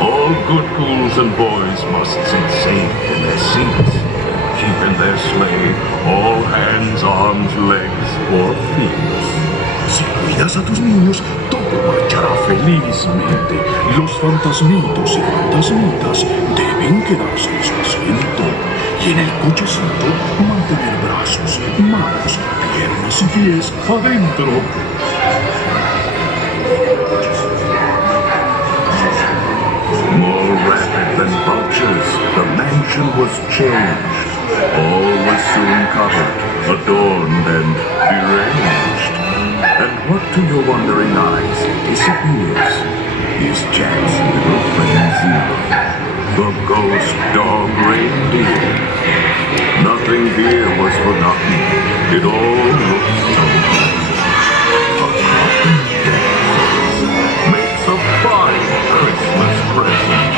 All good ghouls and boys must sit safe in their seats. Keep in their sleigh all hands, arms, legs, or feet. Si cuidas a tus niños, todo marchará felizmente. Los fantasmitos y fantasmitas deben quedarse en su asiento. Y en el cochecito mantener brazos, manos, piernas y pies adentro. More rapid than vultures, the mansion was changed. All was soon covered, adorned, and deranged. And what to your wondering eyes disappears is Jack's little friend Zero, the ghost dog reindeer. Nothing here was forgotten. It all looked so pleasant. A cotton makes a fine Christmas present.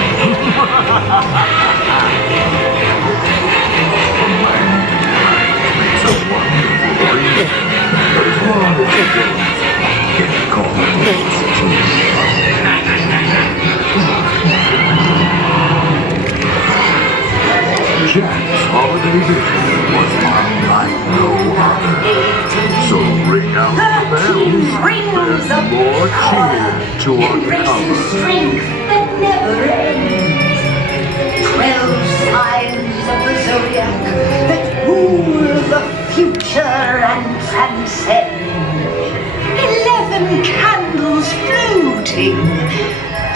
A man makes a wonderful dream. As long as you don't get caught in Jack's holiday vision was unlike no other. So ring out the bells. There's more cheer to uncover. Strength that never ends. 12 signs of the zodiac that rule the future and transcend. 11 candles floating,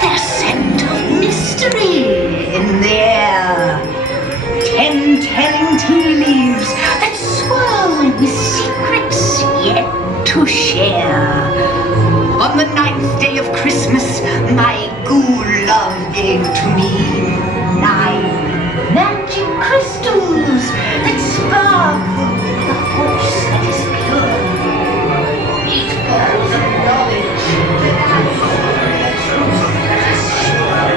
their scent of mystery in the air. 10 telling tea leaves that swirl with secrets yet to share. On the 9th day of Christmas, my ghoul love gave to me 9 magic crystals that sparkle with a force that is pure. 8 balls of knowledge that answer the truth that is sure.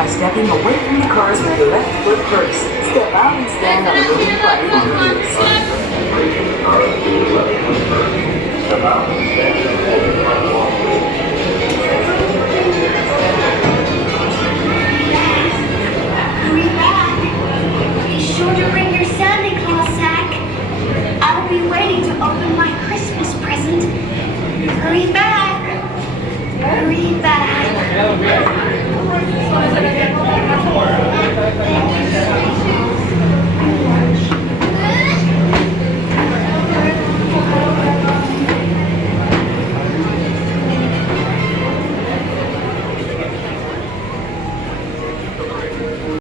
by stepping away from the cars with your left foot first. Step out and stand on the moving platform, please. Hurry back. Be sure to bring your Santa Claus sack. I'll be waiting to open my Christmas present. Hurry back. Hurry back.